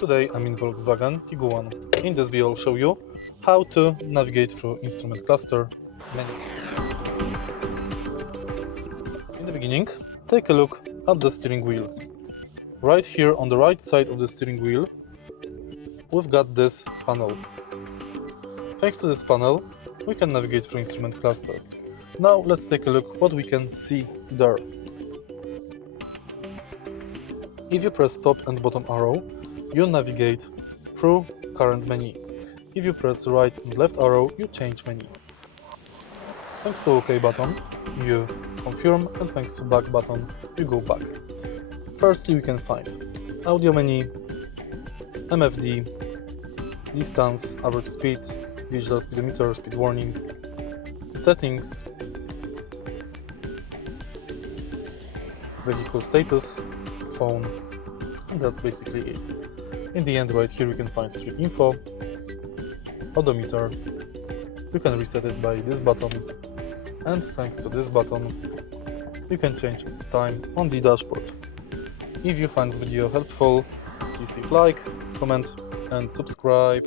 Today I'm in Volkswagen Tiguan. In this video I'll show you how to navigate through instrument cluster menu. In the beginning, take a look at the steering wheel. Right here on the right side of the steering wheel, we've got this panel. Thanks to this panel, we can navigate through instrument cluster. Now let's take a look what we can see there. If you press top and bottom arrow, you navigate through current menu. If you press right and left arrow, you change menu. Thanks to OK button, you confirm, and thanks to back button, you go back. Firstly, we can find audio menu, MFD, distance, average speed, digital speedometer, speed warning, settings, vehicle status, phone, and that's basically it. In the end, right here we can find trip info, odometer. You can reset it by this button, and thanks to this button you can change time on the dashboard. If you find this video helpful, please leave like, comment and subscribe.